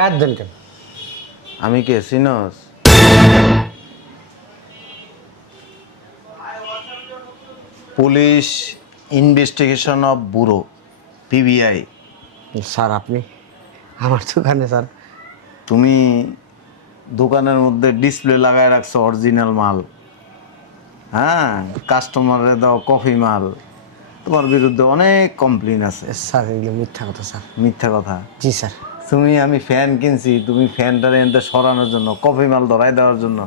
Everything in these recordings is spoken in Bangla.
গায়ের দেন কেন? আমি কে সিনস? Police investigation of bureau, PBI. Sir আপনি আমার দোকানে স্যার। তুমি দোকানের মধ্যে ডিসপ্লে লাগায় রাখছো অরিজিনাল মাল, হ্যাঁ, কাস্টমারে দাও কফি মাল। তোমার বিরুদ্ধে অনেক কমপ্লেন আছে। স্যার এগুলো মিথ্যা কথা স্যার। মিথ্যা কথা? জি স্যার। আমি ফ্যান কিনছি, তুমি ফ্যানটারে এনতে সরানোর জন্য, কফি মাল ধরাই দেওয়ার জন্য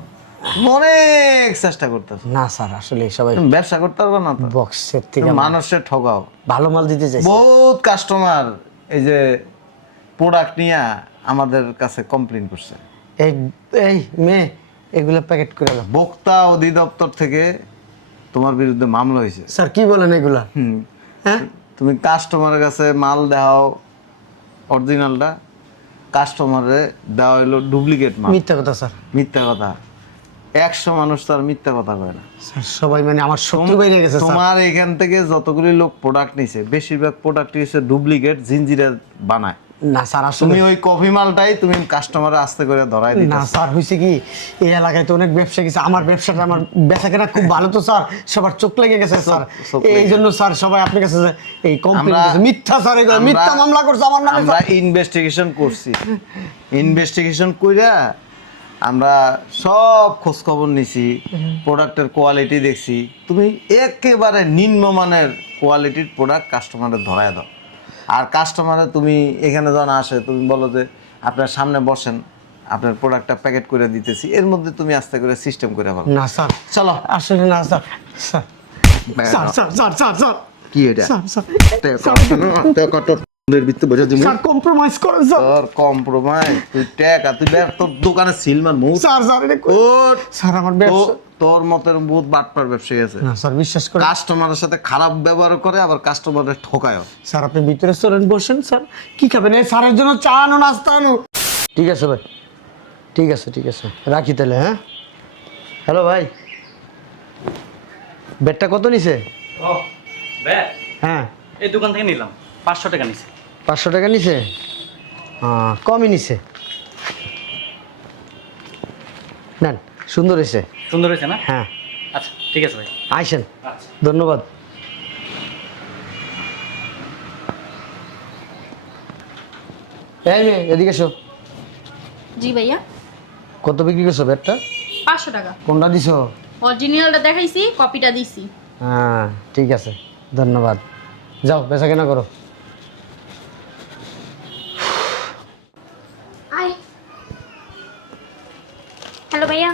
অনেক চেষ্টা করতেছো। না স্যার আসলে সবাই তুমি ব্যবসা করতে পারবে না তো? বক্সের থেকে তুমি মানুষের ঠকাও। ভালো মাল দিতে চাই। বহুত কাস্টমার এই যে প্রোডাক্ট নিয়ে আমাদের কাছে কমপ্লেন করছে। এই এই মেয়ে এগুলো প্যাকেট করে দাও। ভোক্তা অধিদপ্তর থেকে তোমার বিরুদ্ধে মামলা হয়েছে। স্যার কি বলেন এগুলা? হ্যাঁ তুমি কাস্টমারের কাছে মাল দাও অরিজিনালটা, কাস্টমারে দেওয়া হলো ডুপ্লিকেট মাল। মিথ্যা কথা স্যার। মিথ্যা কথা? 100 মানুষ তো আর মিথ্যা কথা কয় না। স্যার সবাই মানে আমার শত্রু বাইরে গেছে স্যার। তোমার এখান থেকে যতগুলি লোক প্রোডাক্ট নিছে বেশিরভাগ প্রোডাক্ট হচ্ছে ডুপ্লিকেট, জিনজিরা বানায়। না স্যার আসলে তুমি ওই কফি মালটাই তুমি কাস্টমারে আস্তে করে ধরাই দিতে। না স্যার হয়েছে কি এই এলাকায় তো অনেক ব্যবসা গেছে, আমার ব্যবসাটা আমার বেচাকেনা খুব ভালো তো স্যার, সবার চোখ লেগে গেছে স্যার। চোখ এই জন্য স্যার সবাই আপনার কাছে এই কমপ্লেন আমরা- করছে মিথ্যা স্যার, এগুলো মিথ্যা মামলা করছে আমার নামে আমরা স্যার। ইনভেস্টিগেশন করছি, ইনভেস্টিগেশন কইরা আমরা সব খোঁজ খবর নিছি, প্রোডাক্টের কোয়ালিটি দেখছি। তুমি একেবারে নিম্নমানের কোয়ালিটির প্রোডাক্ট কাস্টমারের ধরায় দাও। আর কাস্টমারে তুমি এখানে যখন আসে তুমি বলো যে আপনার সামনে বসেন, আপনার প্রোডাক্টটা প্যাকেট করে দিতেছি, এর মধ্যে তুমি আস্তে করে সিস্টেম করে ভালো। না স্যার চলো আসলে না sir. Sir sir sir sir sir sir কি এটা? স্যার স্যার স্যার কম্প্রোমাইজ করেন স্যার। তোর কম্প্রোমাইজ? তুই টাকা তুই তোর দোকানে সিলমান মুখ। স্যার স্যার এটা স্যার আমার ব্যবসা। তোর মতের বহুত বাটপার ব্যবসায়ী আছে। না স্যার বিশ্বাস করেন। কাস্টমারের সাথে খারাপ ব্যবহার করে, আবার কাস্টমারের ঠকায়। স্যার আপনি ভিতরে চলেন, বসেন স্যার। কি খাবেন? এই স্যারের জন্য চা আনো, নাস্তা আনো। ঠিক আছে ভাই, ঠিক আছে ঠিক আছে, রাখি তাহলে। হ্যাঁ হ্যালো ভাই, বেডটা কত নিছে? ও ব্যাগ হ্যাঁ এই দোকান থেকে নিলাম, 500 টাকা নিছে। 500 টাকা নিছে? কমই নিছে। নেন, সুন্দর হয়েছে। সুন্দর হয়েছে না? হ্যাঁ আচ্ছা ঠিক আছে ভাই। আইসেন, আচ্ছা ধন্যবাদ। এই মেয়ে এদিকে এসো। জি ভাইয়া। কত বিক্রি করছো বেডটা? 500 টাকা। কোনটা দিছো? অরিজিনালটা দেখাইছি, কপিটা দিছি। হ্যাঁ ঠিক আছে, ধন্যবাদ। যাও বেচা কেনা করো। আয়। হ্যালো ভাইয়া,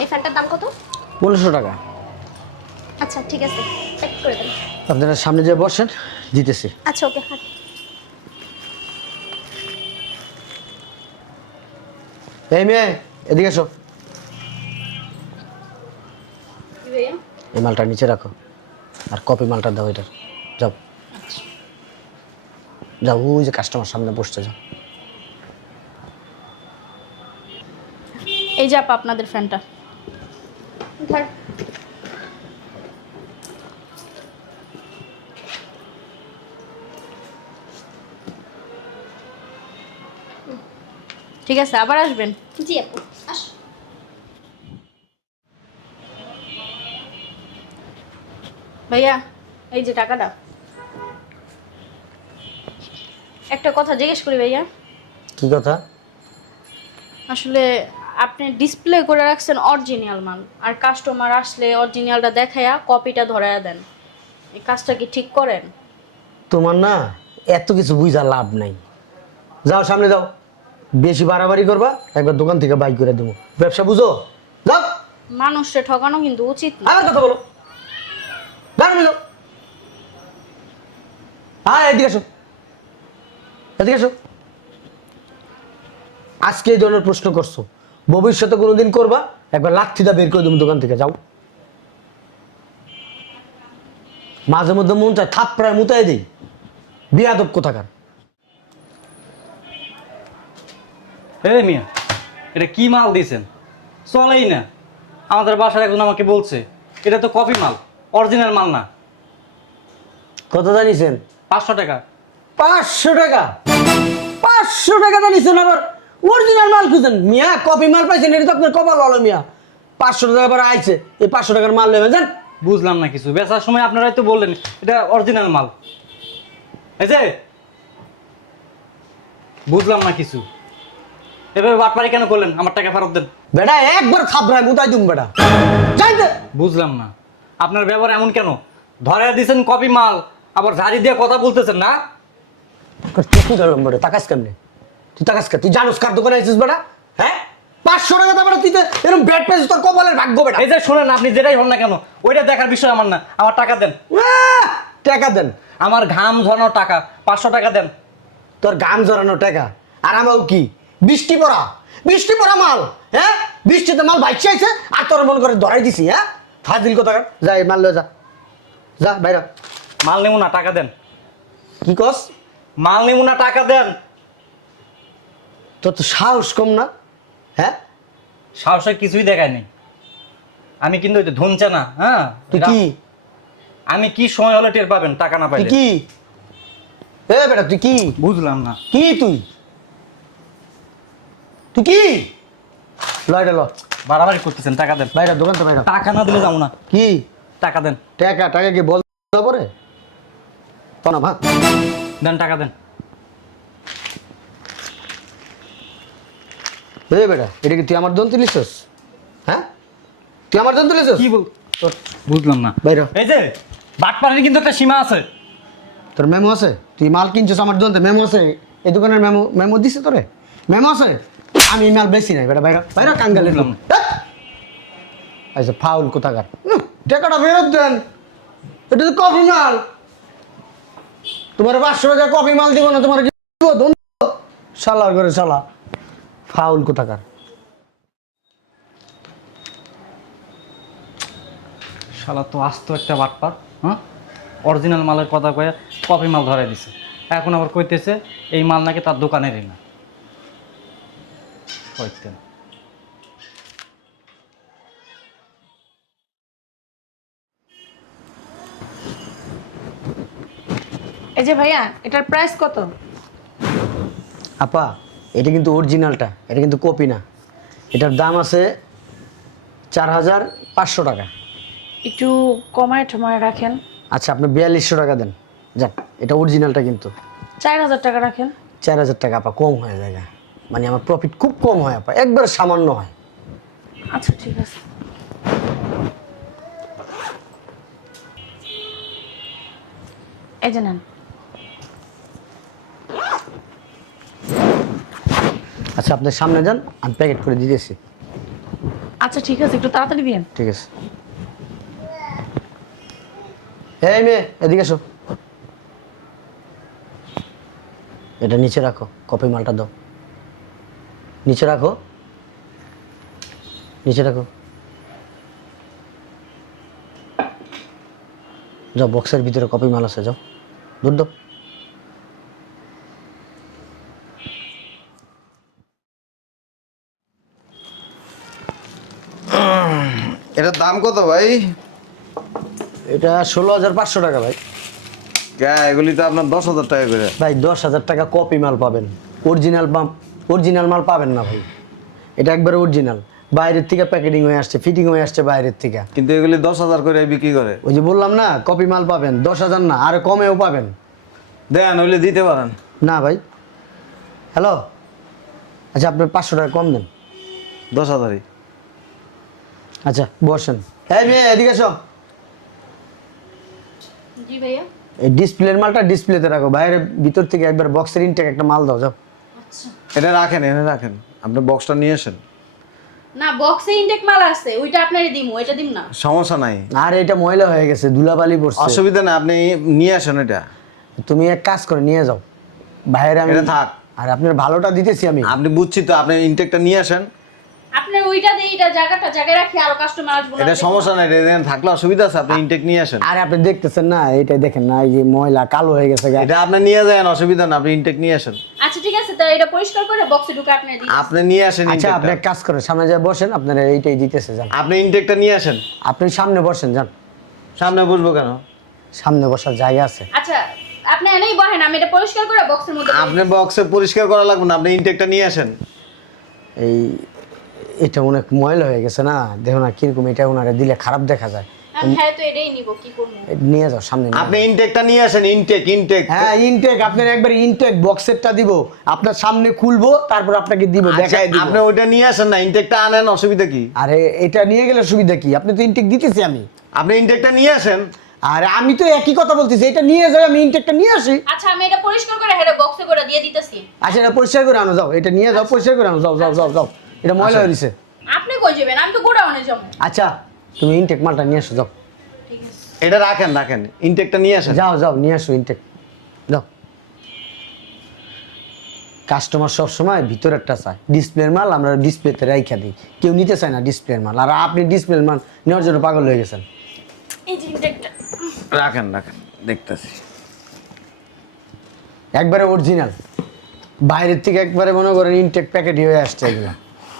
এই ফ্যানটার দাম কত? 1500 টাকা। আচ্ছা ঠিক আছে, প্যাক করে দেন। আপনারা সামনে যে বসেন, দিতেছি। আচ্ছা ওকে। এই মেয়ে এদিকে এসো। ভাইয়া এই মালটা নিচে রাখো, আর কপি মালটা দাও এটার। যাও যাও, ওই যে কাস্টমার সামনে বসতে যাও। এই যে আপা আপনাদের ফ্যানটা। ধর। ঠিক আছে, আবার আসবেন। জি আপু, আস। ভাইয়া এই যে টাকাটা। একটা কথা জিজ্ঞেস করি ভাইয়া, কি কথা? আসলে আপনি ডিসপ্লে করে রাখছেন অরিজিনাল মাল, আর কাস্টমার আসলে অরিজিনালটা দেখায়া কপিটা ধরায়া দেন, এই কাজটা কি ঠিক করেন? তোমার না এত কিছু বুঝা লাভ নাই। যাও সামনে যাও, বেশি বাড়াবাড়ি করবা একবার দোকান থেকে বাইক করে দেবো। ব্যবসা বুঝো, যাও। মানুষকে ঠকানো কিন্তু উচিত না। আমার কথা বলো, দাঁড়ানো যাও। হ্যাঁ এদিকে এসো, এদিকে এসো। আজকে এই ধরনের প্রশ্ন করছো, ভবিষ্যতে কোনোদিন করবা, একবার লাঠিটা বের করে দেবো দোকান থেকে। যাও। মাঝে মধ্যে মন চায় থাপড়ায় মুতায় দিই, বিয়াদব কোথাকার। এই মিয়া, এটা কি মাল দিয়েছেন? চলেই না। আমাদের বাসার একজন আমাকে বলছে এটা তো কপি মাল, অরিজিনাল মাল না। কত জানিছেন? 500 টাকা। 500 টাকা? 500 টাকা তো নিছেন, আবার অরিজিনাল মাল খুঁজেন মিয়া। কপি মাল পাইছেন, এটা তো আপনার কপাল হলো মিয়া। 500 টাকা আবার আইছে, এই 500 টাকার মাল নেবেন জান। বুঝলাম না কিছু, বেচার সময় আপনারাই তো বললেন এটা অরিজিনাল মাল। এই যে বুঝলাম না কিছু, এভাবে বাটপারি কেন করলেন? আমার টাকা ফেরত দেন। বেটা একবার খাবরায় মুতাই দুম বেটা, যাইতে। বুঝলাম না আপনার ব্যবহার এমন কেন? ধরে দিয়েছেন কপি মাল, আবার ঝাড়ি দিয়ে কথা বলতেছেন না। কি করলাম বেটা? তাকাস কেমনে? তুই তাকাস কে? তুই জানোস কার দোকানে আইছিস বেটা? হ্যাঁ, 500 টাকা দাম তুই তো এরকম ব্যাট পেয়েছিস, তোর কপালের ভাগ্য বেটা। এই যে শোনেন, আপনি যেটাই হন না কেন, ওইটা দেখার বিষয় আমার না। আমার টাকা দেন, টাকা দেন। আমার ঘাম ঝরানো টাকা, 500 টাকা দেন। তোর গাম জড়ানো টাকা আর আমার কি বৃষ্টি পড়া মাল? হ্যাঁ, বৃষ্টিতে মাল বাইচ্ছে আইছে আর তোর মন করে ধরাই দিছি। হ্যাঁ, ফাজিল কথা। যা এই মাল লয়ে যা, যা বাইরে। মাল নেবো না, টাকা দেন। কি কস? মাল নেবো না, টাকা দেন। তোর তো সাহস কম না? হ্যাঁ, সাহসের কিছুই দেখায় নেই। আমি কিন্তু ওই ধনচা না। হ্যাঁ, তুই কি আমি কি সময় হলে টের পাবেন টাকা না তুই পাইলে? কি এ বেটা, তুই কি বুঝলাম না। কি তুই তুই কি লয়টা ল বাড়াবাড়ি করতেছেন, টাকা দেন। বাইরে দোকান তো বাইরে। টাকা না দিলে যাবো না। কি টাকা দেন, টাকা কি বল পরে তো না ভাত দেন টাকা দেন। এ বেটা, এটা কি তুই আমার দন্ত লিছস? হ্যাঁ, তুই আমার দন্ত লিছস? কি বল? বুঝলাম না। বাইরে। এই যে বাটপাড়ির কিন্তু একটা সীমা আছে। তোর মেমো আছে? তুই মাল কিনছিস আমার দন্তে, মেমো আছে? এই দোকানের মেমো দিছে তোরে? মেমো আছে? আমি এই মাল বেশি নাই বেটা, বাইরে বাইরে কাঙ্গাল এলাম। আচ্ছা, ফাউল কোথাকার। টাকাটা ফেরত দেন, এটা তো কফি মাল। তোমার 500 টাকা কফি মাল দিব না, তোমার কি দিব? শালার করে শালা, ফাউল কোথাকার। শালা তো আস্ত একটা বাটপার। হ্যাঁ, অরিজিনাল মালের কথা কয়ে কপি মাল ধরে দিছে। এখন আবার কইতেছে এই মাল নাকি তার দোকানেরই না। হইতেন এই যে ভাইয়া, এটার প্রাইস কত? আপা, এটা কিন্তু অরিজিনালটা, এটা কিন্তু কপি না। এটার দাম আছে 4500 টাকা। একটু কমায় ঠমায় রাখেন। আচ্ছা, আপনি 4200 টাকা দেন যাক। এটা অরিজিনালটা কিন্তু 4000 টাকা রাখেন। 4000 টাকা আপা কম হয়ে যায়, মানে আমার প্রফিট খুব কম হয় আপা, একবার সামান্য হয়। আচ্ছা ঠিক আছে। এই যে নেন। আচ্ছা, আপনি সামনে যান, আমি প্যাকেট করে দিতেছি। আচ্ছা ঠিক আছে, একটু তাড়াতাড়ি দিন। ঠিক আছে। এই মেয়ে, এদিকে এসো। এটা নিচে রাখো, কপি মালটা দাও। নিচে রাখো, নিচে রাখো। যাও, বক্সের ভিতরে কপি মাল আছে, যাও দুধ দাও। এটার দাম কত ভাই? এটা 16500 টাকা ভাই। এগুলি তো আপনার 10,000 টাকা করে। ভাই 10,000 টাকা কপি মাল পাবেন, অরিজিনাল মাল পাবেন না ভাই। এটা একবারে অরিজিনাল, বাইরের থেকে প্যাকেটিং হয়ে আসছে, ফিটিং হয়ে আসছে বাইরের থেকে। কিন্তু এগুলি 10,000 করে বিক্রি করে। ওই যে বললাম না, কপি মাল পাবেন 10,000 না, আর কমেও পাবেন। দেন, হইলে দিতে পারেন। না ভাই। হ্যালো, আচ্ছা আপনি 500 টাকা কম দেন। 10,000-ই। আচ্ছা বসেন। এই মেয়ে, এদিকে এসো। জি ভাইয়া। এই ডিসপ্লের মালটা ডিসপ্লেতে রাখো, বাইরে ভিতর থেকে একবার বক্সের ইনটেক একটা মাল দাও, যাও। আচ্ছা। এটা রাখেন, এনে রাখেন। আপনি বক্সটা নিয়ে আসেন। না, বক্সে ইনটেক মাল আছে, ওইটা আপনারই দিমু, এটা দিম না। সমস্যা নাই, আর এটা ময়লা হয়ে গেছে, ধুলাবালি পড়ছে। অসুবিধা নাই, আপনি নিয়ে আসেন এটা। তুমি এক কাজ করে নিয়ে যাও বাইরে, আমি এটা থাক। আর আপনার ভালোটা দিতেছি আমি। আপনি বুঝছি তো, আপনি ইনটেকটা নিয়ে আসেন। আপনার ওইটা দিয়ে এটা জায়গায় রাখি, আর কাস্টমার আসবে না। এটা সমস্যা নাই, এটা থাকলে অসুবিধা আছে, আপনি ইনটেক নিয়ে আসেন। আরে আপনি দেখতেছেন না, এইটাই দেখেন না, এই যে ময়লা কালো হয়ে গেছে গা। এটা আপনি নিয়ে যান, অসুবিধা না, আপনি ইনটেক নিয়ে আসেন। আচ্ছা ঠিক আছে, তাহলে এটা পরিষ্কার করে বক্সে ঢুকে আপনি দিন। আপনি নিয়ে আসেন আচ্ছা, আপনি ইনটেকটা। এক কাজ করেন, সামনে যা বসেন, আপনার এইটাই দিতেছে, যান। আপনি ইনটেকটা নিয়ে আসেন। আপনি সামনে বসেন, যান। সামনে বসবো কেন? সামনে বসার জায়গা আছে। আচ্ছা, আপনি এনেই বহেন, আমি এটা পরিষ্কার করে বক্সের মধ্যে আপনি বক্সে পরিষ্কার করা লাগবে না, আপনি ইনটেকটা নিয়ে আসেন। এই এটা অনেক ময়লা হয়ে গেছে না, দেখো না কিরকম, এটা ওনারে দিলে খারাপ দেখা যায়। হ্যাঁ তো এটাই নিব, কি করব? এটা নিয়ে যাও সামনে নিয়ে আপনি ইনটেকটা নিয়ে আসেন, ইনটেক। হ্যাঁ ইনটেক, আপনার একবার ইনটেক বক্সেরটা দিব, আপনার সামনে খুলবো, তারপর আপনাকে দিব, দেখাই দিব। আপনি ওইটা নিয়ে আসেন না, ইনটেকটা আনেন, অসুবিধা কি? আরে এটা নিয়ে গেলে সুবিধা কি, আপনি তো ইনটেক দিতেছি আমি। আপনি ইনটেকটা নিয়ে আসেন। আর আমি তো একই কথা বলতেছি, এটা নিয়ে যাই, আমি ইনটেকটা নিয়ে আসি। আচ্ছা আমি এটা পরিষ্কার করে হেরে বক্সে করে দিয়ে দিতেছি। আচ্ছা এটা পরিষ্কার করে আনো, যাও এটা নিয়ে যাও, পরিষ্কার করে আনো, যাও যাও যাও যাও, এটা ময়লা হয়ে গেছে। আপনি কই যাবেন? আমি তো গোডাউনে যাব। আচ্ছা তুমি ইনটেক মালটা নিয়ে আসো, যাও ঠিক আছে। এটা রাখেন, ইনটেকটা নিয়ে আসেন। যাও যাও নিয়ে আসো ইনটেক, যাও। কাস্টমার সব সময় ভিতরেরটা চায়, ডিসপ্লের মাল আমরা ডিসপ্লেতে রাইখা দিই, কেউ নিতে চায় না ডিসপ্লের মাল, আর আপনি ডিসপ্লের মাল নেওয়ার জন্য পাগল হয়ে গেছেন। এই যে ইনটেকটা। রাখেন, দেখতেছি। একবারে অরিজিনাল, বাইরের থেকে একবারে মনে করেন ইনটেক প্যাকেট হয়ে আসছে এগুলো,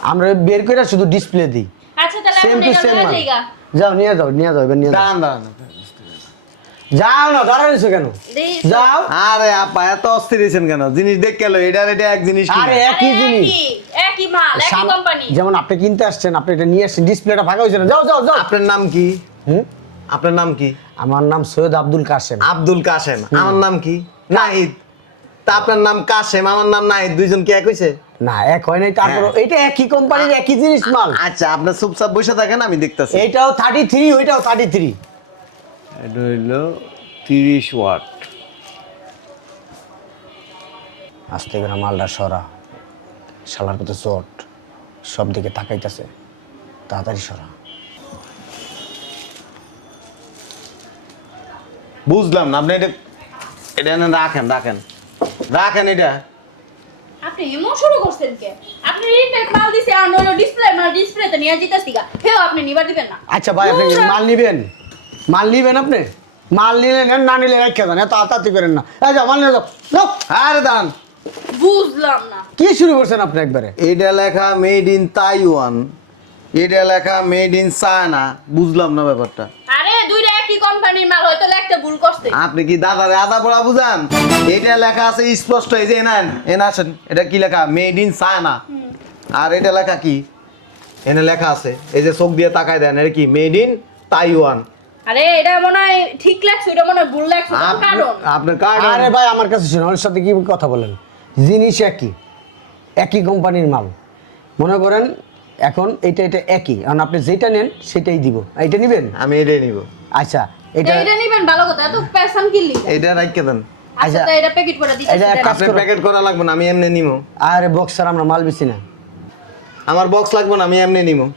আমরা বের করে শুধু ডিসপ্লে দিই, আচ্ছা তাহলে সেম আপনি টু এটা সেম লয়ে মাল। যাইগা। যাও নিয়ে যাও, নিয়ে যাও, এবার নিয়ে যাও। দাঁড়ান। যাও না, দাঁড়াইছো কেন? দেই। যাও। আরে আপা এত অস্থির হয়েছেন কেন? জিনিস দেখ গেল, এটা এক জিনিস কি? আরে একই জিনিস, একই মাল, একই সাম- কোম্পানি। যেমন আপনি কিনতে আসছেন, আপনি এটা নিয়ে আসছেন, ডিসপ্লেটা ফাঁকা হয়েছে না, যাও যাও যাও। আপনার নাম কি? হুম? আপনার নাম কি? আমার নাম সৈয়দ আব্দুল কাসেম। আব্দুল কাসেম। আমার নাম কি? নাহিদ। তা আপনার নাম কাসেম, আমার নাম নাহিদ, দুইজন কি এক হইছে? না এক হয় নাই, তারপর এটা একই কোম্পানির একই জিনিস মাল। আচ্ছা আপনার চুপচাপ বসে থাকেন, আমি দেখতাছি। এইটাও 33, ওইটাও 33। এটা হইলো 30 ওয়াট। আস্তে করে মালটা সরা, শালার কত চট, সব দিকে তাকাইতেছে, তাড়াতাড়ি সরা। বুঝলাম না, আপনি এটা এনে রাখেন এটা। আপনি এমন শুরু করছেন কে? আপনি ইনটেক মাল দিছে আর নলো ডিসপ্লেতে নিয়ে যেতেছি গা। হেও আপনি নিবার দিবেন না। আচ্ছা ভাই আপনি মাল নিবেন, আপনি মাল নিলে নেন, না নিলে রেখে দেন, এত আতাতি করেন না। এই যাও মাল নিয়ে যাও, যাও। আরে দান, বুঝলাম না। কি শুরু করছেন আপনি একবারে? এটা লেখা মেড ইন তাইওয়ান, এটা লেখা মেড ইন চায়না। বুঝলাম না ব্যাপারটা। আরে দুইটা একই কোম্পানির মাল, হয়তো লেখতে ভুল করছে। আপনি কি দাদারে আদা পড়া বুঝান? এটা লেখা আছে স্পষ্ট, এই যে এনে আসেন, এটা কি লেখা? Made in China. আর এটা লেখা কি? এনে লেখা আছে, এই যে চোখ দিয়ে তাকায় দেন, এটা কি? Made in Taiwan. আরে এটা মনে হয় ঠিক লাগছে, এটা মনে হয় ভুল লাগছে। কারণ আপনার কার্ড। আরে ভাই আমার কাছে শুনুন, ওর সাথে কি কথা বলেন? জিনিস একই কোম্পানির মাল, মনে করেন এখন এটা একই, কারণ আপনি যেটা নেন সেটাই দিব। এটা নেবেন? আমি এটাই নিব। আচ্ছা এটা এটা নিবেন, ভালো কথা। এত পেছান কিনলি। এটা রাখকে দেন। আচ্ছা তো এটা প্যাকেট করে দিতেছি। এটা একটা- আপনি প্যাকেট করা লাগবে না, আমি এমনি নিব। আরে বক্সার আমরা মাল বেশি না। আমার বক্স লাগবে না, আমি এমনি নিব।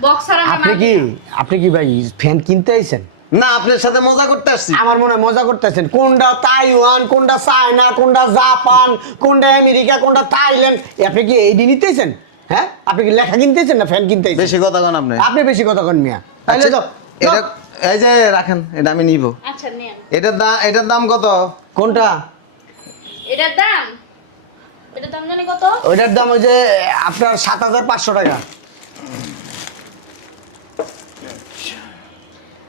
বক্সার আমি আপনি কি ভাই ফ্যান কিনতে আইছেন? না, আপনার সাথে মজা করতে আসছি। আমার মনে হয় মজা করতেছেন। কোনটা তাইওয়ান, কোনটা চায়না, কোনটা জাপান, কোনটা আমেরিকা, কোনটা থাইল্যান্ড, আপনি কি এইডি নিতেছেন? হ্যাঁ আপনি কি লেখা কিনতেছেন না ফ্যান কিনতে আইছেন? বেশি কথা কন আপনি। আপনি বেশি কথা কন মিয়া। তাইলে আচ্ছা, যাও, এটা যাও। এই যে রাখেন, এটা আমি নিব। আচ্ছা নেন। এটার দাম কত? কোনটা? এটার দাম জানি কত? ওইটার দাম ওই যে আপনার 7500 টাকা।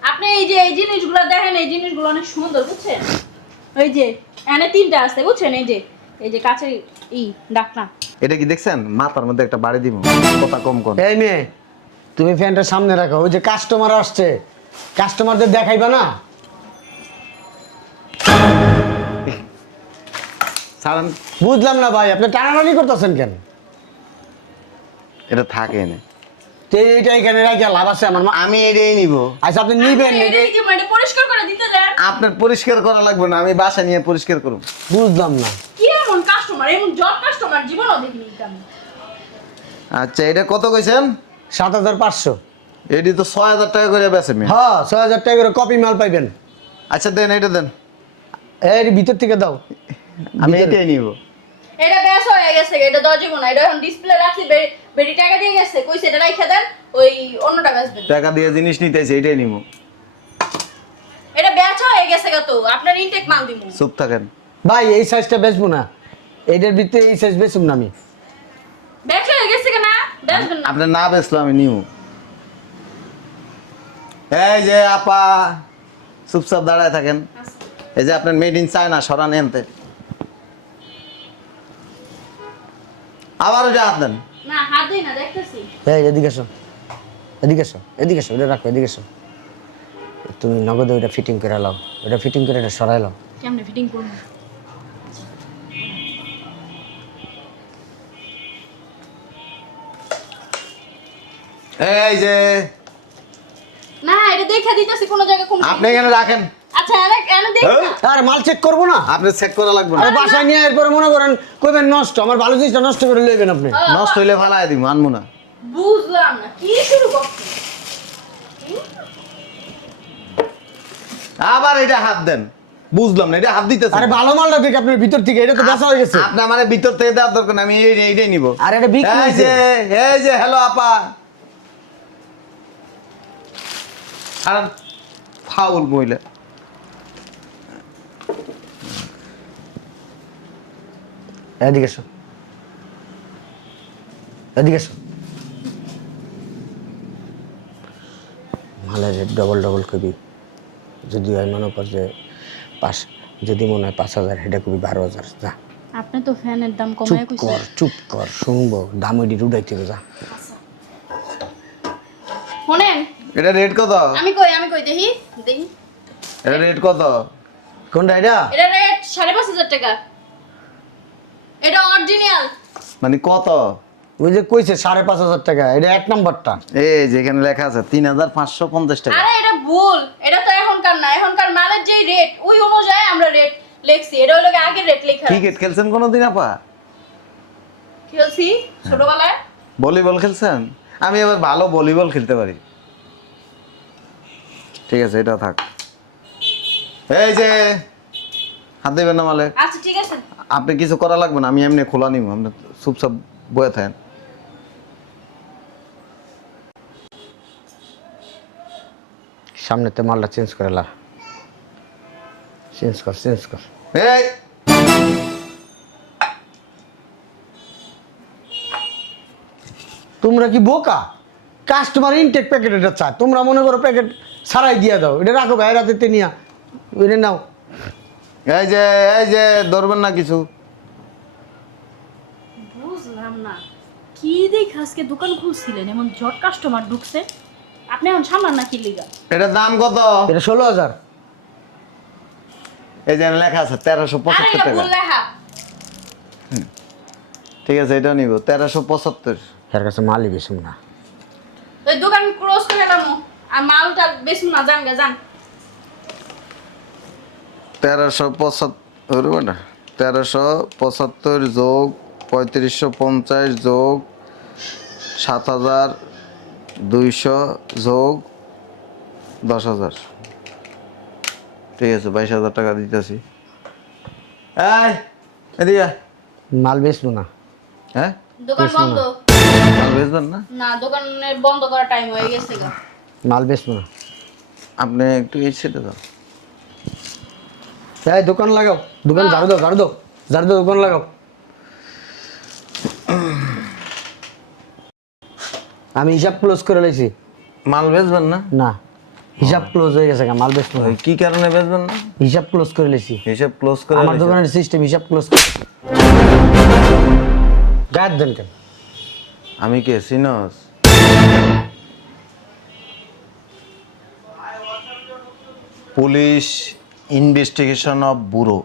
আপনি এই যে এই জিনিসগুলো দেখেন, এই জিনিসগুলো অনেক সুন্দর, বুঝছেন? ওই যে এখানে তিনটা আছে, বুঝছেন? এই যে কাছে ডাকনা। এটা কি দেখছেন? মাথার মধ্যে একটা বাড়ি দিব, কথা কম কম। এই মেয়ে তুমি ফ্যানটা সামনে রাখো, ওই যে কাস্টমার আসছে, কাস্টমারদের দেখাইবা না। ছাড়েন, বুঝলাম না ভাই, আপনি টানাটানি করতেছেন কেন? এটা থাকে এনে। তো এইটা এখানে রাখিয়া লাভ আছে আমার? আমি এটাই নিব। আচ্ছা আপনি নিবেন? এটা এই যে মানে পরিষ্কার করে দিতে দেন। আপনার পরিষ্কার করা লাগবে না, আমি বাসা নিয়ে পরিষ্কার করব। বুঝলাম না। কি এমন কাস্টমার, এমন জব কাস্টমার জীবনও দেখিনি আমি। আচ্ছা এটা কত কইছেন? 7500। এটি তো 6000 টাকা করে বেচে মি। হ্যাঁ 6000 টাকা করে কপি মাল পাইবেন। আচ্ছা দেন, এটা দেন, এর ভিতর থেকে দাও। আমি ভিতরে- এটাই নিব। এটা বেশ হয়ে গেছে, এটা দেওয়া যাবে না। এটা এখন ডিসপ্লে রাখছি, বেরি টাকা দিয়ে গেছে, কইছে এটা রাইখা দেন, ওই অন্যটা বেচবেন। টাকা দিয়ে জিনিস নিতেছি, এটাই নিব। এটা বেচ হয়ে গেছে কত? আপনার ইনটেক মাল দিমু। চুপ থাকেন। ভাই এই সাইজটা বেচবো না, এইটার ভিতরে এই সাইজ বেচুম না আমি। বেচ হয়ে গেছে কেনা? বেচবেন না। আপনি না বেচলো আমি নিব। এই যে আপা, চুপচাপ দাঁড়ায় থাকেন। এই যে আপনার মেড ইন চায়না সরান এনতে আবার ওটা হাত দেন। না হাত দিই না, দেখতেছি। এই এদিকে এসো, এদিকে এসো, এদিকে এসো, এটা রাখো, এদিকে এসো। তুমি নগদে ওইটা ফিটিং করে লাও, ওটা ফিটিং করে এটা সরাই লাও। কেমনে ফিটিং করব? এই যে না এটা দেখা দিতেছি কোন জায়গায় কোন। আপনি এখানে রাখেন। আচ্ছা এনে এনে দেখ না। আর মাল চেক করবো না? আপনি চেক করা লাগবে না। আরে বাসায় নিয়ে এরপরে মনে করেন কইবেন নষ্ট, আমার ভালো জিনিসটা নষ্ট করে লইবেন আপনি। নষ্ট হইলে ফালাই দিব, আনবো না। বুঝলাম না কি শুরু করছিস। আবার এটা হাত দেন, বুঝলাম না, এটা হাত দিতেছে। আরে ভালো মালটা দেখে আপনার ভিতর থেকে, এটা তো বেচা হয়ে গেছে। আপনি আমার ভিতর থেকে দেওয়ার দরকার নেই, আমি এইটাই নিব। আর এটা বিক্রি এই হয়েছে। যে এই যে হ্যালো আপা, আর ফাউল মহিলা। এদিকে এসো, এদিকে এসো। মালের রেট ডবল ডবল কবি, যদি হয় মনে কর যে যদি মনে হয় 5,000, এটা কবি 12,000। যা আপনি তো ফ্যানের দাম চুপ কমায় কইছেন। কর, চুপ কর, শুনবো দাম ওইটি উঠাইতে হবে। যা শুনেন এটা রেট কত? আমি কই দেখি দেখি। এটা রেট কত? কোনটা এটা? এটা রেট 5,500 টাকা। এটা অরিজিনাল। মানে কত? ওই যে কইছে 5,500 টাকা, এটা 1 নাম্বারটা। এই যেখানে লেখা আছে 3,550 টাকা। আরে এটা ভুল, এটা তো এখনকার না, এখনকার মালের যেই রেট ওই অনুযায়ী আমরা রেট লিখছি। এটা হলো আগের রেট লেখা। ক্রিকেট খেলছেন কোনোদিন আপা? খেলছি ছোটবেলায়। ভলিবল খেলছেন? আমি এবার ভালো ভলিবল খেলতে পারি। ঠিক আছে, এটা থাক। এই যে হাত দেবেন না মালে। আচ্ছা ঠিক আছে। আপনি কিছু করা লাগবে না, আমি এমনি খোলা নিব, আপনি চুপচাপ বয়ে থাকেন। সামনেতে মালটা চেঞ্জ করে লা, চেঞ্জ কর, চেঞ্জ কর। এই তোমরা কি বোকা? কাস্টমার ইনটেক প্যাকেট এটা চায়, তোমরা মনে করো প্যাকেট ছাড়াই দিয়ে দাও। এটা রাখো গায়ে রাতে নিয়া, এটা নাও। এই যে ধরবেন না কিছু। বুঝলাম না কি দেখে আজকে দোকান খুলছিলেন, এমন জট কাস্টমার ঢুকছে, আপনি এখন সামলান না কি লিগা? এটার দাম কত? এটা 16,000। এই যে লেখা আছে 1375 আরে এটা টাকা। ভুল লেখা। ঠিক আছে, এটা নিব 1375। এর কাছে মালই বেশুম না। ওই দোকান ক্লোজ করে এলাম আর মালটা বেশি না, জান গা জান। 1375 1375 যোগ 3550 যোগ 7,200 যোগ 10,000। ঠিক আছে, 22,000 টাকা দিতেছি। এই এদিকে আয়। মাল বেচবো না। হ্যাঁ, দোকান বন্ধ। মাল বেচবেন না? না দোকানের বন্ধ করার টাইম হয়ে গেছে গা। মাল বেচবো না। আপনি একটু এই ছেড়ে দাও। এই দোকান লাগাও, দোকান ঝাড়ু দাও, ঝাড়ু দাও, ঝাড়ু দাও, দোকান লাগাও। আমি হিসাব ক্লোজ করে লাইছি। মাল বেচবেন না? না, হিসাব ক্লোজ হয়ে গেছে, মাল বেচবো না। ওই কি কারণে বেচবেন না? হিসাব ক্লোজ করে লাইছি। হিসাব ক্লোজ করে আমার লাইছেন? দোকানের সিস্টেম হিসাব ক্লোজ। গায়ের দেন কেন? আমি কে সিনস? Police investigation of bureau,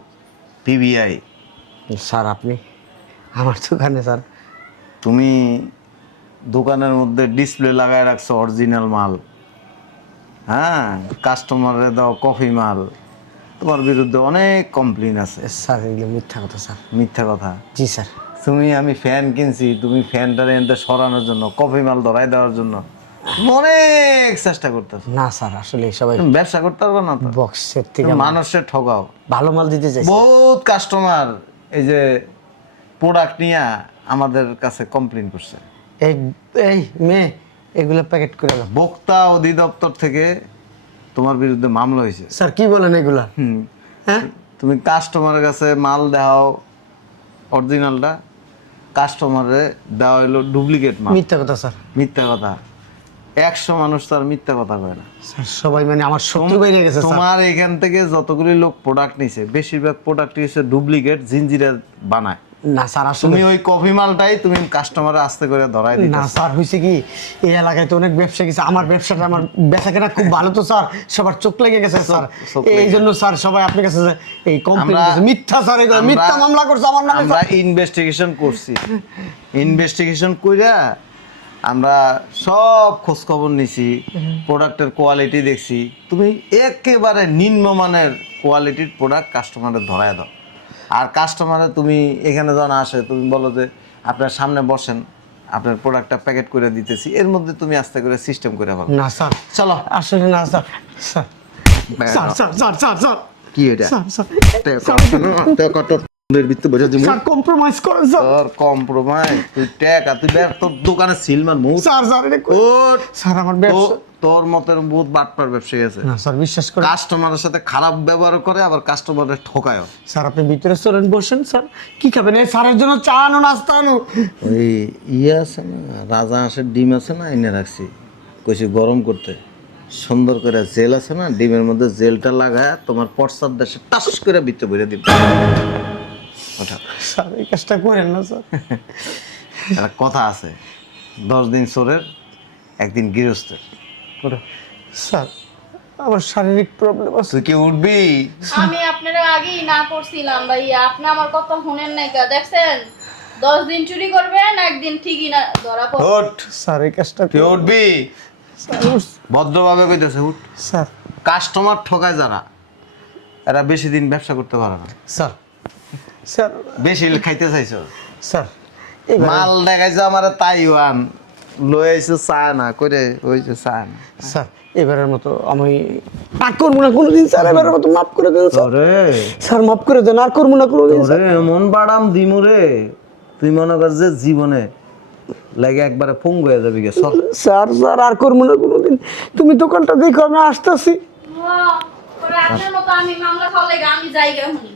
PBI. Sir আপনি আমার দোকানে স্যার, তুমি দোকানের মধ্যে ডিসপ্লে লাগায় রাখছো অরিজিনাল মাল, হ্যাঁ, কাস্টমারে দাও কফি মাল। তোমার বিরুদ্ধে অনেক কমপ্লেন আছে। স্যার এগুলো মিথ্যা কথা স্যার। মিথ্যা কথা? জি স্যার। আমি ফ্যান কিনছি, তুমি ফ্যানটারে এনতে সরানোর জন্য, কফি মাল ধরাই দেওয়ার জন্য অনেক চেষ্টা করতেছো। না স্যার, আসলে সবাই তুমি ব্যবসা করতে পারবে না তো? বক্সের থেকে তুমি মানুষের ঠকাও। ভালো মাল দিতে চাই। বহুত কাস্টমার এই যে প্রোডাক্ট নিয়ে আমাদের কাছে কমপ্লেন করছে। এই এই মেয়ে এগুলো প্যাকেট করে দাও। ভোক্তা অধিদপ্তর থেকে তোমার বিরুদ্ধে মামলা হয়েছে। স্যার কি বলেন এগুলা? হ্যাঁ, তুমি কাস্টমারের কাছে মাল দাও অরিজিনালটা, কাস্টমারে দেওয়া হলো ডুপ্লিকেট মাল। মিথ্যা কথা স্যার। মিথ্যা কথা। 100 মানুষ তো আর মিথ্যা কথা কয় না। স্যার সবাই মানে আমার শত্রু বেরিয়ে গেছে স্যার। তোমার এখান থেকে যতগুলি লোক প্রোডাক্ট নিছে বেশিরভাগ প্রোডাক্ট হচ্ছে ডুপ্লিকেট, জিনজিরা বানায়। না স্যার আসলে তুমি ওই কফি মালটাই তুমি কাস্টমারে আস্তে করে ধরাই না দিতে। স্যার হয়েছে কি এই এলাকায় তো অনেক ব্যবসা গেছে, আমার ব্যবসাটা আমার বেচা কেনা খুব ভালো তো স্যার, সবার চোখ লেগে গেছে স্যার। চোখ এই জন্য স্যার সবাই আপনার কাছে যে এই কমপ্লেন আমরা- করছে, মিথ্যা স্যার, এগুলো মিথ্যা মামলা করছে আমার নামে আমরা স্যার। ইনভেস্টিগেশন করছি, ইনভেস্টিগেশন কইরা আমরা সব খোঁজ খবর নিছি, প্রোডাক্টের কোয়ালিটি দেখছি। তুমি একেবারে নিম্নমানের কোয়ালিটির প্রোডাক্ট কাস্টমারে ধরায় দাও। আর কাস্টমারে তুমি এখানে যখন আসে তুমি বলো যে আপনার সামনে বসেন, আপনার প্রোডাক্টটা প্যাকেট করে দিতেছি, এর মধ্যে তুমি আস্তে করে সিস্টেম করে ভালো। না স্যার চলো। আসলে না sir, sir sir sir sir sir sir কি এটা? স্যার স্যার স্যার কম্প্রোমাইজ করেন স্যার। তোর কম্প্রোমাইজ, তুই টাকা তুই তোর দোকানে সিলমান মুখ। স্যার স্যার এটা স্যার আমার ব্যবসা। তোর মতের বহুত বাটপার ব্যবসায়ী আছে, না স্যার বিশ্বাস করেন কাস্টমারের সাথে খারাপ ব্যবহার করে আবার কাস্টমারের ঠকায়। স্যার, আপনি ভিতরে চলেন, বসেন স্যার। কি খাবেন? এই স্যারের জন্য চা আনো, নাস্তা আনো। ওই ইয়ে আছে না, রাজা হাঁসের ডিম আছে না, এনে রাখছি, কইছি গরম করতে। সুন্দর করে জেল আছে না, ডিমের মধ্যে জেলটা লাগায় তোমার পশ্চাৎ দেশে টাস করে ভিতরে ভরে দিবে। ওঠা। স্যার এই কাজটা করেন না স্যার। একটা কথা আছে, 10 দিন চোরের, একদিন গৃহস্থের। স্যার আমার শারীরিক প্রবলেম আছে। তুই কি উঠবি? আমি আপনারা আগেই না করছিলাম ভাইয়া, আপনি আমার কথা শুনেন নাই কা? দেখছেন 10 দিন চুরি করবেন, একদিন ঠিকই না ধরা পড়বে। উঠ। স্যার এই কাজটা তুই উঠবি? স্যার ভদ্রভাবে কইতেছে উঠ। স্যার কাস্টমার ঠকায় যারা, এরা বেশি দিন ব্যবসা করতে পারে না। স্যার স্যার বেশি খাইতে চাইছো, স্যার এবার মাল দেখাইছো আমার তাইওয়ান, লয়ে আইছো চায় না করে, ওই যে চায় না। স্যার এবারের মতো আমি আর করবো না কোনোদিন স্যার, এবারের মতো মাফ করে দেন স্যার। ওরে স্যার মাফ করে দেন, আর করবো না কোনোদিন স্যার। ওরে এমন বাড়াম দিমু রে, তুই মনে কর যে জীবনে লাগে একবারে পঙ্গু হয়ে যাবি গে। সর। স্যার স্যার আর করবো না কোনোদিন। তুমি দোকানটা দেখো, আমি আসতেছি। ওরে আপনার মতো আমি মামলা খাওয়া লাগে আমি যাই গে হুনি।